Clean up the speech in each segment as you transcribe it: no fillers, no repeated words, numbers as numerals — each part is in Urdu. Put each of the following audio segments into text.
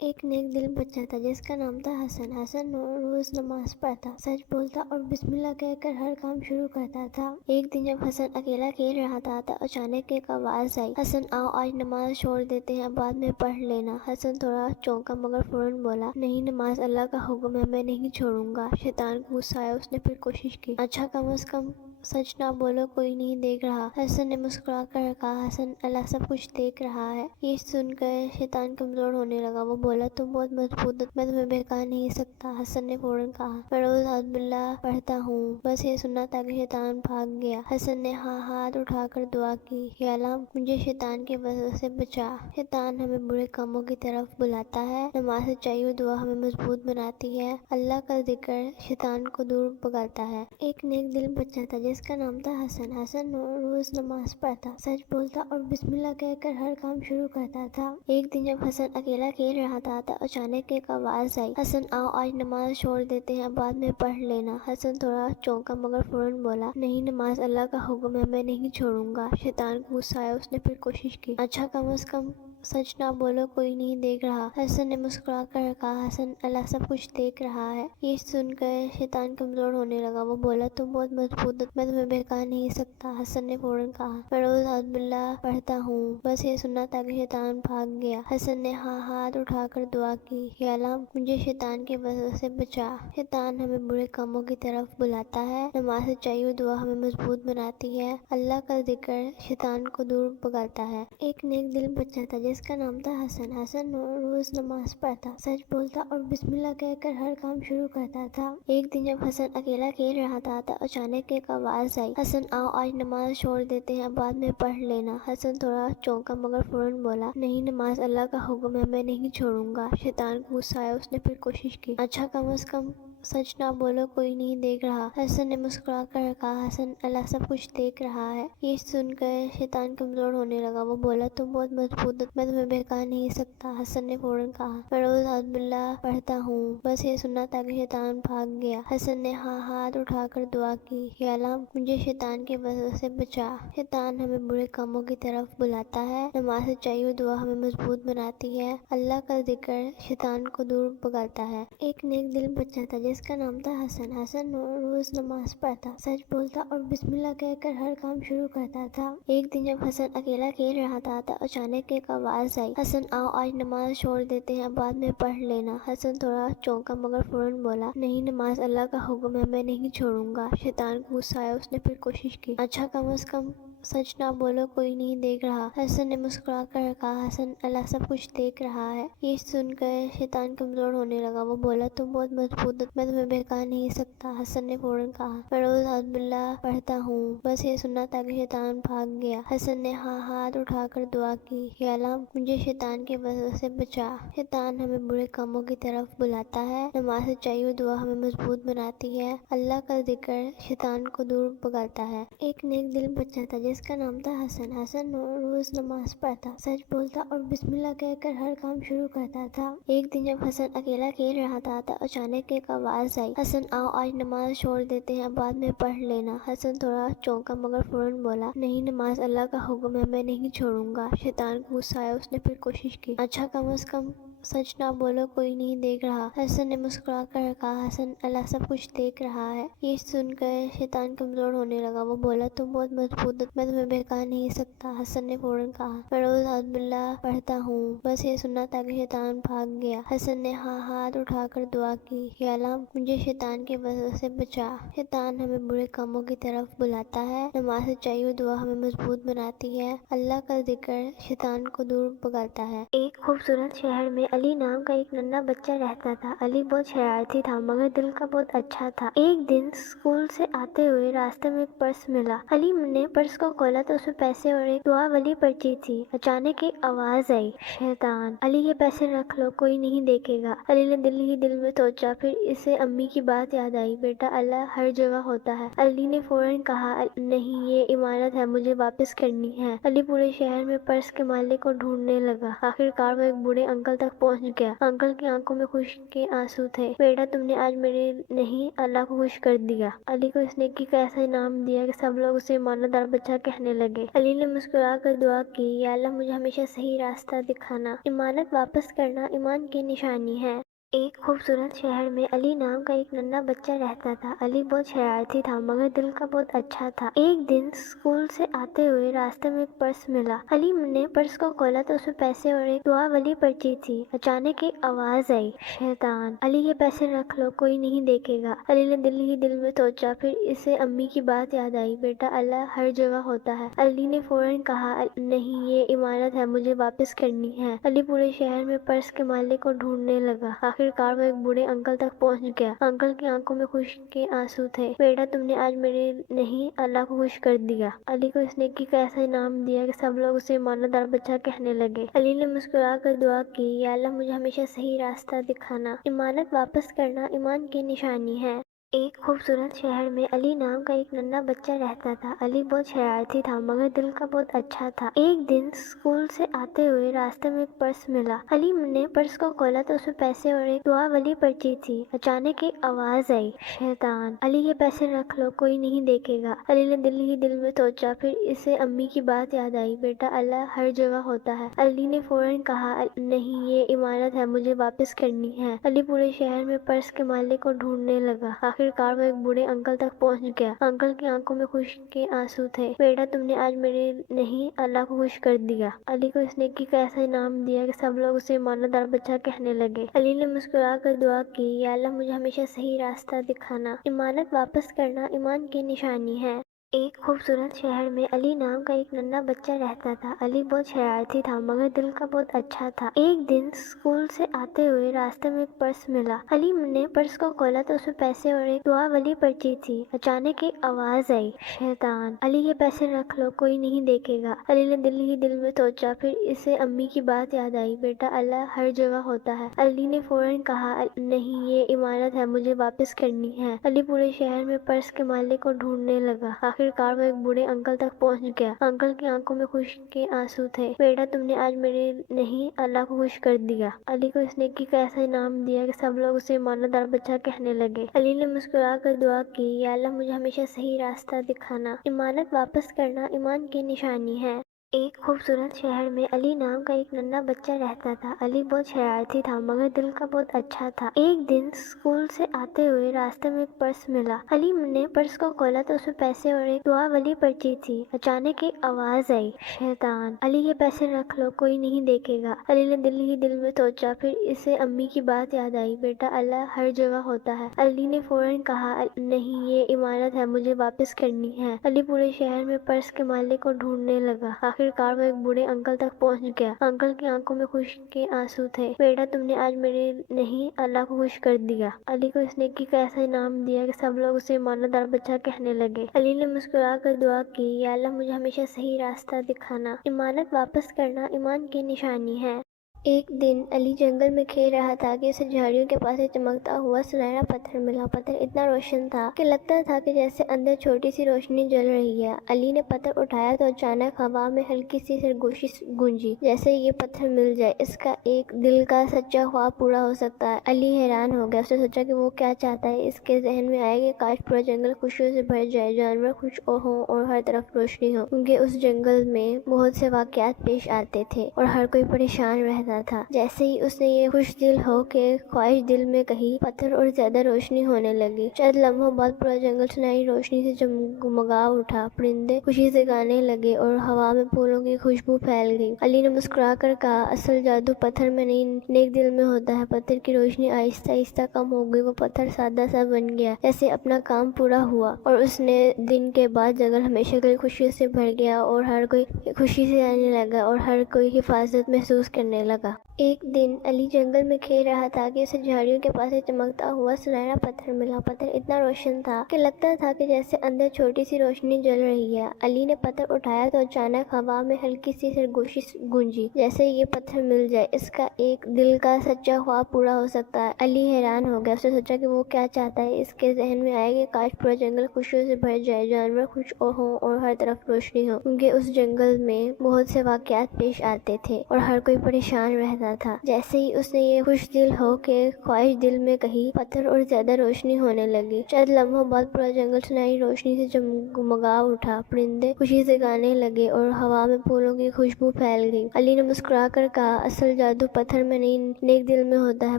ایک نیک دل بچہ تھا جس کا نام تھا حسن۔ حسن روز نماز پڑھتا، سچ بولتا اور بسم اللہ کہہ کر ہر کام شروع کرتا تھا۔ ایک دن جب حسن اکیلا کھیل رہا تھا تو اچانک ایک آواز آئی، حسن آؤ آج نماز چھوڑ دیتے ہیں، بعد میں پڑھ لینا۔ حسن تھوڑا چونکا مگر فوراً بولا، نہیں، نماز اللہ کا حکم ہے، میں نہیں چھوڑوں گا۔ شیطان کو غصہ آیا، اس نے پھر کوشش کی، اچھا کم از کم سچ نہ بولو، کوئی نہیں دیکھ رہا۔ حسن نے مسکرا کر کہا، حسن اللہ سب کچھ دیکھ رہا ہے۔ یہ سن کر شیطان کمزور ہونے لگا، وہ بولا تم بہت مضبوط ہو، میں تمہیں بہکا نہیں سکتا۔ حسن نے فوراً کہا، میں روز اعوذ باللہ پڑھتا ہوں، بس یہ سننا تھا کہ شیطان بھاگ گیا۔ حسن نے ہاتھ اٹھا کر دعا کی، یا اللہ مجھے شیطان کے وسوسے سے بچا۔ شیطان ہمیں برے کاموں کی طرف بلاتا ہے، نماز سچائی اور دعا ہمیں مضبوط بناتی ہے، اللہ کا ذکر شیطان کو دور بھگاتا ہے۔ ایک نیک دل بچہ تھا جس کا نام تھا حسن۔ حسن روز نماز پڑھتا، سچ بولتا اور بسم اللہ کہہ کر ہر کام شروع کرتا تھا۔ ایک دن جب حسن اکیلا کھیل رہا تھا تو اچانک ایک آواز آئی، حسن آؤ آج نماز چھوڑ دیتے ہیں، بعد میں پڑھ لینا۔ حسن تھوڑا چونکا مگر فوراً بولا، نہیں، نماز اللہ کا حکم ہے، میں نہیں چھوڑوں گا۔ شیطان کو غصہ آیا، اس نے پھر کوشش کی، اچھا کم از کم سچ نہ بولو، کوئی نہیں دیکھ رہا۔ حسن نے مسکرا کر کہا، حسن اللہ سب کچھ دیکھ رہا ہے۔ یہ سن کر شیطان کمزور ہونے لگا، وہ بولا تم بہت مضبوط ہو، میں تمہیں بہکا نہیں سکتا۔ حسن نے فوراً کہا، میں روز اعوذ باللہ پڑھتا ہوں، بس یہ سننا تھا کہ شیطان بھاگ گیا۔ حسن نے ہاتھ اٹھا کر دعا کی، یا اللہ مجھے شیطان کے وسوسے سے بچا۔ شیطان ہمیں برے کاموں کی طرف بلاتا ہے، نماز سچائی اور دعا ہمیں مضبوط بناتی ہے، اللہ کا ذکر شیطان کو دور بھگاتا ہے۔ ایک نیک دل بچہ تھا جس کا نام تھا حسن۔ حسن روز نماز پڑھتا، سچ بولتا اور بسم اللہ کہہ کر ہر کام شروع کرتا تھا۔ ایک دن جب حسن اکیلا کھیل رہا تھا تو اچانک ایک آواز آئی، حسن آؤ آج نماز چھوڑ دیتے ہیں، بعد میں پڑھ لینا۔ حسن تھوڑا چونکا مگر فوراً بولا، نہیں، نماز اللہ کا حکم ہے، میں نہیں چھوڑوں گا۔ شیطان کو غصہ آیا، اس نے پھر کوشش کی، اچھا کم از کم سچ نہ بولو، کوئی نہیں دیکھ رہا۔ حسن نے مسکرا کر کہا، حسن اللہ سب کچھ دیکھ رہا ہے۔ یہ سن کر شیطان کمزور ہونے لگا، وہ بولا تم بہت مضبوط ہو، میں تمہیں بہکا نہیں سکتا۔ حسن نے فوراً کہا، میں روز اعوذ باللہ پڑھتا ہوں، بس یہ سننا تھا کہ شیطان بھاگ گیا۔ حسن نے ہاتھ اٹھا کر دعا کی، یا اللہ مجھے شیطان کے وسوسے سے بچا۔ شیطان ہمیں برے کاموں کی طرف بلاتا ہے، نماز سچائی اور دعا ہمیں مضبوط بناتی ہے، اللہ کا ذکر شیطان کو دور بھگاتا ہے۔ ایک نیک دل بچہ تھا جس کا نام تھا حسن۔ حسن روز نماز پڑھتا، سچ بولتا اور بسم اللہ کہہ کر ہر کام شروع کرتا تھا۔ ایک دن جب حسن اکیلا کھیل رہا تھا تو اچانک ایک آواز آئی، حسن آؤ آج نماز چھوڑ دیتے ہیں، بعد میں پڑھ لینا۔ حسن تھوڑا چونکا مگر فوراً بولا، نہیں، نماز اللہ کا حکم ہے، میں نہیں چھوڑوں گا۔ شیطان کو غصہ آیا، اس نے پھر کوشش کی، اچھا کم از کم سچ نہ بولو، کوئی نہیں دیکھ رہا۔ حسن نے مسکرا کر کہا، حسن اللہ سب کچھ دیکھ رہا ہے۔ یہ سن کر شیطان کمزور ہونے لگا، وہ بولا تم بہت مضبوط ہو، میں تمہیں بہکا نہیں سکتا۔ حسن نے فوراً کہا، میں روز اعوذ باللہ پڑھتا ہوں، بس یہ سننا تھا کہ شیطان بھاگ گیا۔ حسن نے ہاتھ اٹھا کر دعا کی، یا اللہ مجھے شیطان کے وسوسے سے بچا۔ شیطان ہمیں برے کاموں کی طرف بلاتا ہے، نماز سچائی اور دعا ہمیں مضبوط بناتی ہے، اللہ کا ذکر شیطان کو دور بھگاتا ہے۔ ایک نیک دل بچہ تھا جس کا نام تھا حسن۔ حسن روز نماز پڑھتا، سچ بولتا اور بسم اللہ کہہ کر ہر کام شروع کرتا تھا۔ ایک دن جب حسن اکیلا کھیل رہا تھا تو اچانک ایک آواز آئی، حسن آؤ آج نماز چھوڑ دیتے ہیں، بعد میں پڑھ لینا۔ حسن تھوڑا چونکا مگر فوراً بولا، نہیں، نماز اللہ کا حکم ہے، میں نہیں چھوڑوں گا۔ شیطان کو غصہ آیا، اس نے پھر کوشش کی، اچھا کم از کم سچ نہ بولو، کوئی نہیں دیکھ رہا۔ حسن نے مسکرا کر کہا، حسن اللہ سب کچھ دیکھ رہا ہے۔ یہ سن کر شیطان کمزور ہونے لگا، وہ بولا تم بہت مضبوط ہو، میں تمہیں بہکا نہیں سکتا۔ حسن نے فوراً کہا، میں روز اعوذ باللہ پڑھتا ہوں، بس یہ سننا تھا کہ شیطان بھاگ گیا۔ حسن نے ہاتھ اٹھا کر دعا کی، یا اللہ مجھے شیطان کے وسوسے سے بچا۔ شیطان ہمیں برے کاموں کی طرف بلاتا ہے، نماز سچائی اور دعا ہمیں مضبوط بناتی ہے، اللہ کا ذکر شیطان کو دور بھگاتا ہے۔ ایک خوبصورت شہر میں علی نام کا ایک ننھا بچہ رہتا تھا۔ علی بہت شرارتی تھا مگر دل کا بہت اچھا تھا۔ ایک دن اسکول سے آتے ہوئے راستے میں ایک پرس ملا۔ علی نے پرس کو کھولا تو اس میں پیسے اور ایک دعا والی پرچی تھی۔ اچانک ایک آواز آئی، شیطان، علی یہ پیسے رکھ لو، کوئی نہیں دیکھے گا۔ علی نے دل ہی دل میں سوچا، پھر اسے امی کی بات یاد آئی، بیٹا اللہ ہر جگہ ہوتا ہے۔ علی نے فوراً کہا، نہیں، یہ امانت ہے، مجھے واپس کرنی ہے۔ علی پورے شہر میں پرس کے مالک کو ڈھونڈنے لگا، آخر کار وہ ایک بوڑھے انکل تک پہنچ گیا۔ انکل کی آنکھوں میں خوشی کے آنسو تھے۔ بیٹا تم نے آج میرے نہیں اللہ کو خوش کر دیا۔ علی کو اس نیکی کا ایسا انعام دیا کہ سب لوگ اسے ایماندار بچہ کہنے لگے۔ علی نے مسکرا کر دعا کی، یا اللہ مجھے ہمیشہ صحیح راستہ دکھانا۔ امانت واپس کرنا ایمان کی نشانی ہے۔ ایک خوبصورت شہر میں علی نام کا ایک ننھا بچہ رہتا تھا۔ علی بہت شرارتی تھا مگر دل کا بہت اچھا تھا۔ ایک دن اسکول سے آتے ہوئے راستے میں ایک پرس ملا۔ علی نے پرس کو کھولا تو اس میں پیسے اور ایک دعا والی پرچی تھی۔ اچانک ایک آواز آئی، شیطان، علی یہ پیسے رکھ لو، کوئی نہیں دیکھے گا۔ علی نے دل ہی دل میں سوچا، پھر اسے امی کی بات یاد آئی، بیٹا اللہ ہر جگہ ہوتا ہے۔ علی نے فوراً کہا، نہیں یہ امانت ہے، مجھے واپس کرنی ہے۔ علی پورے شہر میں پرس کے مالک کو ڈھونڈنے لگا۔ آخرکار وہ ایک بوڑھے انکل تک پہنچ گیا۔ انکل کی آنکھوں میں خوشی کے آنسو تھے۔ بیٹا تم نے آج میرے نہیں اللہ کو خوش کر دیا۔ علی کو اس نیکی کا ایسا انعام دیا کہ سب لوگ اسے ایماندار بچہ کہنے لگے۔ علی نے مسکرا کر دعا کی، یا اللہ مجھے ہمیشہ صحیح راستہ دکھانا۔ امانت واپس کرنا ایمان کی نشانی ہے۔ ایک خوبصورت شہر میں علی نام کا ایک ننھا بچہ رہتا تھا۔ علی بہت شرارتی تھا مگر دل کا بہت اچھا تھا۔ ایک دن اسکول سے آتے ہوئے راستے میں ایک پرس ملا۔ علی نے پرس کو کھولا تو اس میں پیسے اور ایک دعا والی پرچی تھی۔ اچانک ایک آواز آئی، شیطان، علی یہ پیسے رکھ لو، کوئی نہیں دیکھے گا۔ علی نے دل ہی دل میں سوچا، پھر اسے امی کی بات یاد آئی، بیٹا اللہ ہر جگہ ہوتا ہے۔ علی نے فوراً کہا، نہیں یہ امانت ہے، مجھے واپس کرنی ہے۔ علی پورے شہر میں پرس کے مالک کو ڈھونڈنے لگا۔ آخرکار وہ ایک بوڑھے انکل تک پہنچ گیا۔ انکل کی آنکھوں میں خوشی کے آنسو تھے۔ بیٹا تم نے آج میرے نہیں اللہ کو خوش کر دیا۔ علی کو اس نیکی کا ایسا انعام دیا کہ سب لوگ اسے ایماندار بچہ کہنے لگے۔ علی نے مسکرا کر دعا کی، یا اللہ مجھے ہمیشہ صحیح راستہ دکھانا۔ امانت واپس کرنا ایمان کی نشانی ہے۔ ایک خوبصورت شہر میں علی نام کا ایک ننھا بچہ رہتا تھا۔ علی بہت شرارتی تھا مگر دل کا بہت اچھا تھا۔ ایک دن اسکول سے آتے ہوئے راستے میں ایک پرس ملا۔ علی نے پرس کو کھولا تو اس میں پیسے اور ایک دعا والی پرچی تھی۔ اچانک ایک آواز آئی، شیطان، علی یہ پیسے رکھ لو، کوئی نہیں دیکھے گا۔ علی نے دل ہی دل میں سوچا، پھر اسے امی کی بات یاد آئی، بیٹا اللہ ہر جگہ ہوتا ہے۔ علی نے فوراً کہا، نہیں یہ امانت ہے، مجھے واپس کرنی ہے۔ علی پورے شہر میں پرس کے مالک کو ڈھونڈنے لگا۔ آخرکار وہ ایک بوڑھے انکل تک پہنچ گیا۔ انکل کی آنکھوں میں خوشی کے آنسو تھے۔ بیٹا تم نے آج میرے نہیں اللہ کو خوش کر دیا۔ علی کو اس نیکی کا ایسا انعام دیا کہ سب لوگ اسے ایماندار بچہ کہنے لگے۔ علی نے مسکرا کر دعا کی، یا اللہ مجھے ہمیشہ صحیح راستہ دکھانا۔ امانت واپس کرنا ایمان کی نشانی ہے۔ ایک خوبصورت شہر میں علی نام کا ایک ننھا بچہ رہتا تھا۔ علی بہت شرارتی تھا مگر دل کا بہت اچھا تھا۔ ایک دن اسکول سے آتے ہوئے راستے میں ایک پرس ملا۔ علی نے پرس کو کھولا تو اس میں پیسے اور ایک دعا والی پرچی تھی۔ اچانک ایک آواز آئی، شیطان، علی یہ پیسے رکھ لو، کوئی نہیں دیکھے گا۔ علی نے دل ہی دل میں سوچا، پھر اسے امی کی بات یاد آئی، بیٹا اللہ ہر جگہ ہوتا ہے۔ علی نے فوراً کہا، نہیں یہ امانت ہے، مجھے واپس کرنی ہے۔ علی پورے شہر میں پرس کے مالک کو ڈھونڈنے لگا۔ آخرکار وہ ایک بوڑھے انکل تک پہنچ گیا۔ انکل کی آنکھوں میں خوشی کے آنسو تھے۔ بیٹا تم نے آج میرے نہیں اللہ کو خوش کر دیا۔ علی کو اس نیکی کا ایسا انعام دیا کہ سب لوگ اسے ایماندار بچہ کہنے لگے۔ علی نے مسکرا کر دعا کی، یا اللہ مجھے ہمیشہ صحیح راستہ دکھانا۔ امانت واپس کرنا ایمان کی نشانی ہے۔ ایک دن علی جنگل میں کھیل رہا تھا کہ اسے جھاڑیوں کے پاس ایک چمکتا ہوا سنہرا پتھر ملا۔ پتھر اتنا روشن تھا کہ لگتا تھا کہ جیسے اندر چھوٹی سی روشنی جل رہی ہے۔ علی نے پتھر اٹھایا تو اچانک ہوا میں ہلکی سی سرگوشی گونجی، جیسے یہ پتھر مل جائے اس کا ایک دل کا سچا خواب پورا ہو سکتا ہے۔ علی حیران ہو گیا، اس نے سوچا کہ وہ کیا چاہتا ہے۔ اس کے ذہن میں آیا کہ کاش پورا جنگل خوشیوں سے بھر جائے، جانور خوش ہوں اور ہر طرف روشنی ہو، کیونکہ اس جنگل میں بہت سے واقعات پیش آتے تھے اور ہر کوئی پریشان رہتا تھا۔ جیسے ہی اس نے یہ خوش دل ہو کے خواہش دل میں کہی، پتھر اور زیادہ روشنی ہونے لگی۔ چند لمحوں بعد پورا جنگل سنہری روشنی سے جگمگا اٹھا، پرندے خوشی سے گانے لگے اور ہوا میں پھولوں کی خوشبو پھیل گئی۔ علی نے مسکرا کر کہا، اصل جادو پتھر میں نہیں، نیک دل میں ہوتا ہے۔ پتھر کی روشنی آہستہ آہستہ کم ہو گئی، وہ پتھر سادہ سا بن گیا، جیسے اپنا کام پورا ہوا، اور اس نے دن کے بعد جنگل ہمیشہ کے لیے خوشیوں سے بھر گیا اور ہر کوئی خوشی سے رہنے لگا اور ہر کوئی حفاظت محسوس کرنے لگا۔ ایک دن علی جنگل میں کھیل رہا تھا کہ اسے جھاڑیوں کے پاس ایک چمکتا ہوا سنہرا پتھر ملا۔ پتھر اتنا روشن تھا کہ لگتا تھا کہ جیسے اندر چھوٹی سی روشنی جل رہی ہے۔ علی نے پتھر اٹھایا تو اچانک ہوا میں ہلکی سی سرگوشی گونجی، جیسے یہ پتھر مل جائے اس کا ایک دل کا سچا خواب پورا ہو سکتا ہے۔ علی حیران ہو گیا، اس نے سوچا کہ وہ کیا چاہتا ہے۔ اس کے ذہن میں آیا کہ کاش پورا جنگل خوشیوں سے بھر جائے، جانور خوش ہوں اور ہر طرف روشنی ہو، کیونکہ اس جنگل میں بہت سے واقعات پیش آتے تھے اور ہر کوئی پریشان پریشان رہتا تھا۔ جیسے ہی اس نے یہ خوش دل ہو کے خواہش دل میں کہی، پتھر اور زیادہ روشنی ہونے لگی۔ چند لمحوں بعد پورا جنگل سنہری روشنی سے جگمگا اٹھا، پرندے خوشی سے گانے لگے اور ہوا میں پھولوں کی خوشبو پھیل گئی۔ علی نے مسکرا کر کہا، اصل جادو پتھر میں نہیں، نیک دل میں ہوتا ہے۔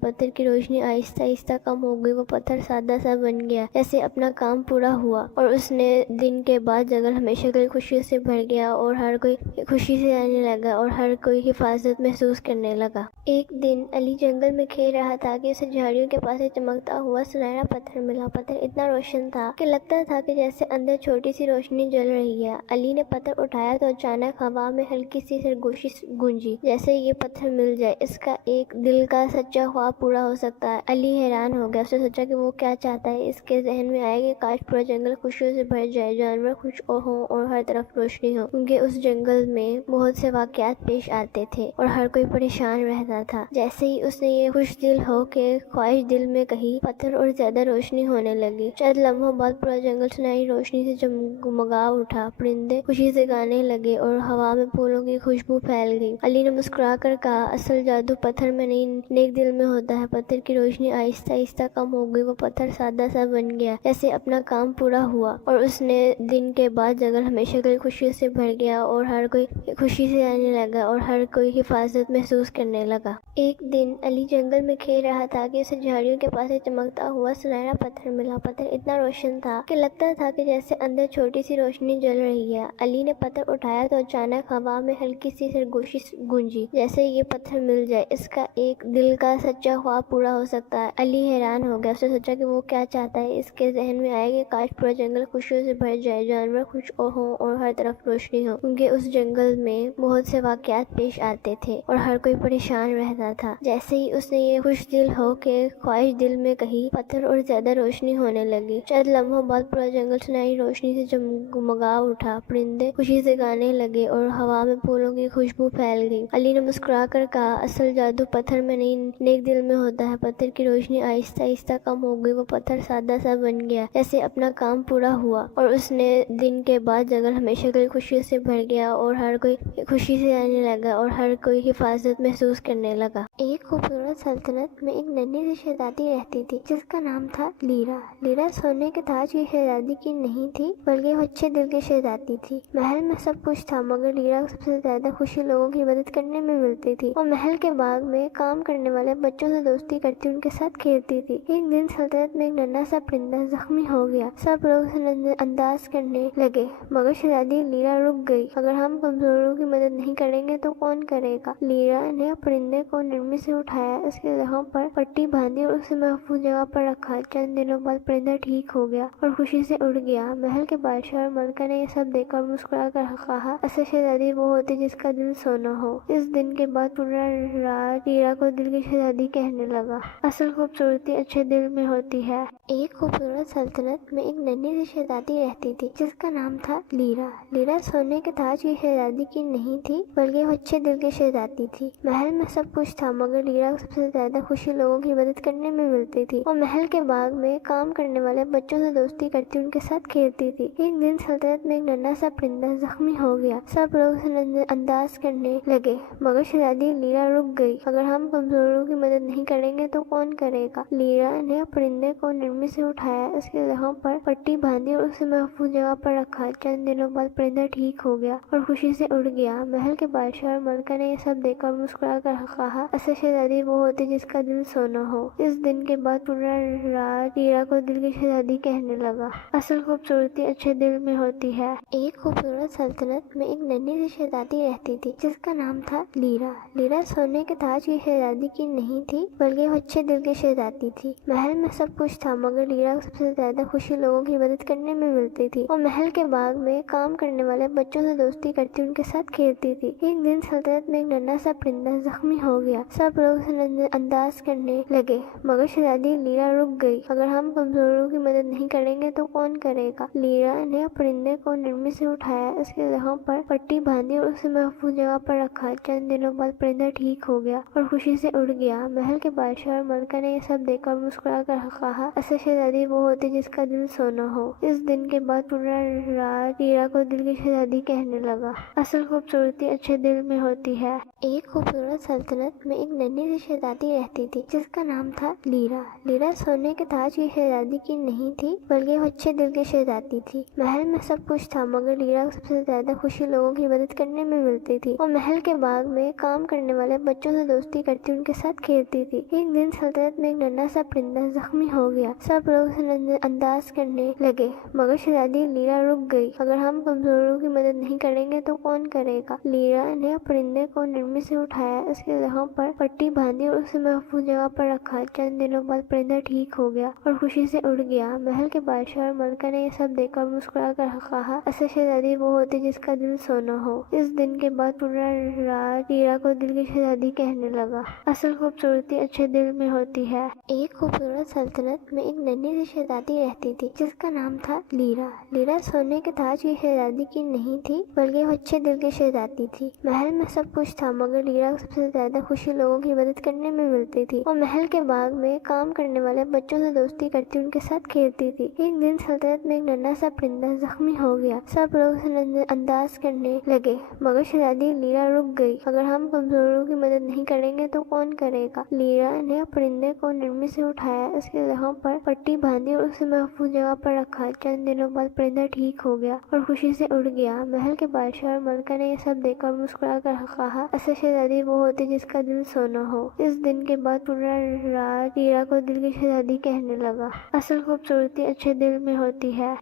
پتھر کی روشنی آہستہ آہستہ کم ہو گئی، وہ پتھر سادہ سا بن گیا جیسے اپنا کام پورا ہوا، اور اس نے دن کے بعد جنگل ہمیشہ کے لیے خوشی سے بھر گیا اور ہر کوئی خوشی سے آنے لگا اور ہر کوئی حفاظت محسوس کرنے لگا۔ ایک دن علی جنگل میں کھیل رہا تھا کہ اسے جھاڑیوں کے پاس ایک چمکتا ہوا سنہرا پتھر ملا۔ پتھر اتنا روشن تھا کہ لگتا تھا کہ جیسے اندر چھوٹی سی روشنی جل رہی ہے۔ علی نے پتھر اٹھایا تو اچانک ہوا میں ہلکی سی سرگوشی گونجی، جیسے یہ پتھر مل جائے اس کا ایک دل کا سچا خواب پورا ہو سکتا ہے۔ علی حیران ہو گیا، اس نے سوچا کہ وہ کیا چاہتا ہے۔ اس کے ذہن میں آیا کہ کاش پورا جنگل خوشیوں سے بھر جائے، جانور خوش ہوں اور ہر طرف روشنی ہو، کیونکہ اس جنگل میں بہت سے واقعات پیش آتے تھے اور ہر کوئی پریشان رہتا تھا۔ جیسے ہی اس نے یہ خوش دل ہو کے خواہش دل میں کہی، پتھر اور زیادہ روشنی ہونے لگی۔ چند لمحوں بعد پورا جنگل سنہری روشنی سے جگمگا اٹھا، پرندے خوشی سے گانے لگے اور ہوا میں پھولوں کی خوشبو پھیل گئی۔ علی نے مسکرا کر کہا، اصل جادو پتھر میں نہیں، نیک دل میں ہوتا ہے۔ پتھر کی روشنی آہستہ آہستہ کم ہو گئی، وہ پتھر سادہ سا بن گیا جیسے اپنا کام پورا ہوا، اور اس نے دن کے بعد جنگل ہمیشہ کے لیے خوشی سے بھر گیا اور ہر کوئی خوشی سے آنے لگا اور ہر کوئی حفاظت محسوس کرنے لگا۔ ایک دن علی جنگل میں کھیل رہا تھا کہ اسے جھاڑیوں کے پاس ایک چمکتا ہوا سنہرا پتھر ملا۔ پتھر اتنا روشن تھا کہ لگتا تھا کہ جیسے اندر چھوٹی سی روشنی جل رہی ہے۔ علی نے پتھر اٹھایا تو اچانک ہوا میں ہلکی سی سرگوشی گونجی، جیسے یہ پتھر مل جائے اس کا ایک دل کا سچا خواب پورا ہو سکتا ہے۔ علی حیران ہو گیا، اس نے سوچا کہ وہ کیا چاہتا ہے۔ اس کے ذہن میں آیا کہ کاش پورا جنگل خوشیوں سے بھر جائے، جانور خوش ہوں اور ہر طرف روشنی ہو، کیونکہ اس جنگل میں بہت سے واقعات پیش آتے تھے اور ہر کوئی پریشان رہتا تھا۔ جیسے ہی اس نے یہ خوش دل ہو کے خواہش دل میں کہی، پتھر اور زیادہ روشنی ہونے لگی۔ چند لمحوں بعد پورا جنگل سنہری روشنی سے جگمگا اٹھا، پرندے خوشی سے گانے لگے اور ہوا میں پھولوں کی خوشبو پھیل گئی۔ علی نے مسکرا کر کہا، اصل جادو پتھر میں نہیں، نیک دل میں ہوتا ہے۔ پتھر کی روشنی آہستہ آہستہ کم ہو گئی، وہ پتھر سادہ سا بن گیا جیسے اپنا کام پورا ہوا، اور اس نے دن کے بعد جنگل ہمیشہ کے لیے خوشی سے بھر گیا اور ہر کوئی خوشی سے آنے لگا اور ہر کوئی حفاظت محسوس کرنے لگا۔ ایک خوبصورت سلطنت میں ایک ننھی سی شہزادی رہتی تھی جس کا نام تھا لیرا۔ لیرا سونے کے تاج کی شہزادی کی نہیں تھی، بلکہ وہ اچھے دل کی شہزادی تھی۔ محل میں سب کچھ تھا، مگر لیرا کو سب سے زیادہ خوشی لوگوں کی مدد کرنے میں ملتی تھی۔ وہ محل کے باغ میں کام کرنے والے بچوں سے دوستی کرتی، ان کے ساتھ کھیلتی تھی۔ ایک دن سلطنت میں ایک ننھا سا پرندہ زخمی ہو گیا۔ سب لوگ اسے نظر انداز کرنے لگے، مگر شہزادی لیرا رک گئی۔ اگر ہم کمزوروں کی مدد نہیں کریں گے تو کون کرے گا؟ لیرا نے پرندے کو نرمی سے اٹھایا، اس کے زخم پر پٹی باندھی اور اسے محفوظ جگہ پر رکھا۔ چند دنوں بعد پرندہ ٹھیک ہو گیا اور خوشی سے اڑ گیا۔ محل کے بادشاہ اور ملکہ نے یہ سب دیکھ کر مسکرا کر کہا، اصل شہزادی وہ ہوتی جس کا دل سونا ہو۔ اس دن کے بعد پورا راج لیرا کو دل کی شہزادی کہنے لگا۔ اصل خوبصورتی اچھے دل میں ہوتی ہے۔ ایک خوبصورت سلطنت میں ایک ننھی سی شہزادی رہتی تھی جس کا نام تھا لیرا۔ لیرا سونے کے تاج کی شہزادی کی نہیں تھی، بلکہ وہ اچھے دل کی شہزادی تھی۔ محل میں سب کچھ تھا، مگر لیرا کو سب سے زیادہ خوشی لوگوں کی مدد کرنے میں ملتی تھی۔ وہ محل کے باغ میں کام کرنے والے بچوں سے دوستی کرتی، ان کے ساتھ کھیلتی تھی۔ ایک دن سلطنت میں ایک ننھا سا پرندہ زخمی ہو گیا۔ سب لوگ اسے نظر انداز کرنے لگے، مگر شہزادی لیرا رک گئی۔ اگر ہم کمزوروں کی مدد نہیں کریں گے تو کون کرے گا؟ لیرا نے پرندے کو نرمی سے اٹھایا، اس کے زخم پر پٹی باندھی اور اسے محفوظ جگہ پر رکھا۔ چند دنوں بعد پرندہ ٹھیک ہو گیا اور خوشی سے اڑ گیا۔ محل کے بادشاہ اور ملکہ نے یہ سب دیکھ کر مسکرا کر کہا، اصل شہزادی وہ ہوتی جس کا دل سونا ہو۔ اس دن کے بعد پورا راج لیرا کو دل کی شہزادی کہنے لگا۔ اصل خوبصورتی اچھے دل میں ہوتی ہے۔ ایک خوبصورت سلطنت میں ایک ننھی سی شہزادی رہتی تھی جس کا نام تھا لیرا۔ لیرا سونے کے تاج کی شہزادی کی نہیں تھی، بلکہ وہ اچھے دل کی شہزادی تھی۔ محل میں سب کچھ تھا، مگر لیرا کو سب سے زیادہ خوشی لوگوں کی مدد کرنے میں ملتی تھی۔ وہ محل کے باغ میں کام کرنے والے بچوں سے دوستی کرتی، ان کے ساتھ کھیلتی تھی۔ ایک دن سلطنت میں ایک ننھا سا پرندہ زخمی ہو گیا۔ سب لوگ اسے نظر انداز کرنے لگے، مگر شہزادی لیرا رک گئی۔ اگر ہم کمزوروں کی مدد نہیں کریں گے تو کون کرے گا؟ لیرا نے پرندے کو نرمی سے اٹھایا، اس کے زخم پر پٹی باندھی اور اسے محفوظ جگہ پر رکھا۔ چند دنوں بعد پرندہ ٹھیک ہو گیا اور خوشی سے اڑ گیا۔ محل کے بادشاہ اور ملکہ نے یہ سب دیکھ کر مسکرا کر کہا، اصل شہزادی وہ ہوتی جس کا دل سونا ہو۔ اس دن کے بعد پورا راج لیرا کو دل کی شہزادی کہنے لگا۔ اصل خوبصورتی اچھے دل میں ہوتی ہے۔ ایک خوبصورت سلطنت میں ایک ننھی سی شہزادی رہتی تھی جس کا نام تھا لیرا۔ لیرا سونے کے تاج کی شہزادی کی نہیں تھی بلکہ وہ اچھے دل کی شہزادی تھی۔ محل میں سب کچھ تھا مگر لیرا کو سب سے زیادہ خوشی لوگوں کی مدد کرنے میں ملتی تھی۔ وہ محل کے باغ میں کام کرنے والے بچوں سے دوستی کرتی ان کے ساتھ کھیلتی تھی۔ ایک دن سلطنت میں ایک ننھا سا پرندہ زخمی ہو گیا۔ سب لوگ اسے نظر انداز کرنے لگے مگر شہزادی لیرا رک گئی۔ اگر ہم کمزوروں کی مدد نہیں کریں گے تو کون کرے گا؟ لیرا نے پرندے کو نرمی سے اٹھایا، اس کے زخم پر پٹی باندھی اور اسے محفوظ جگہ پر رکھا۔ چند دنوں بعد پرندہ ٹھیک ہو گیا اور خوشی سے اڑ گیا۔ محل کے بادشاہ اور ملکہ نے یہ سب دیکھ کر مسکرا کر کہا، اصل شہزادی وہ ہوتی جس کا دل سونا ہو۔ اس دن کے بعد پورا راج لیرا کو دل کی شہزادی کہنے لگا۔ اصل خوبصورتی اچھے دل میں ہوتی ہے۔ ایک خوبصورت سلطنت میں ایک ننھی سی شہزادی رہتی تھی جس کا نام تھا لیرا۔ لیرا سونے کے تاج کی شہزادی کی نہیں تھی بلکہ وہ اچھے دل کی شہزادی تھی۔ محل میں سب کچھ تھا مگر لیرا کو سب سے زیادہ خوشی لوگوں کی مدد کرنے میں ملتی تھی۔ وہ محل کے باغ میں کام کرنے والے بچوں سے دوستی کرتی ان کے ساتھ کھیلتی تھی۔ ایک دن سلطنت میں ایک ننھا سا پرندہ زخمی ہو گیا۔ سب لوگ اسے نظر انداز کرنے لگے مگر شہزادی لیرا رک گئی۔ اگر ہم کمزوروں کی مدد نہیں کریں گے تو کون کرے گا؟ لیرا نے پرندے کو نرمی سے اٹھایا، اس کے زخم پر پٹی باندھی اور اسے محفوظ جگہ پر رکھا۔ چند دنوں بعد پرندہ ٹھیک ہو گیا اور خوشی سے اڑ گیا۔ محل کے بادشاہ اور ملکہ نے یہ سب دیکھ کر مسکرا کر کہا، اصل شہزادی وہ ہوتی جس کا دل سونا ہو۔ اس دن کے بعد پورا راج لیرا کو دل کی شہزادی کہنے لگا۔ اصل خوبصورتی اچھے دل میں ہوتی ہے۔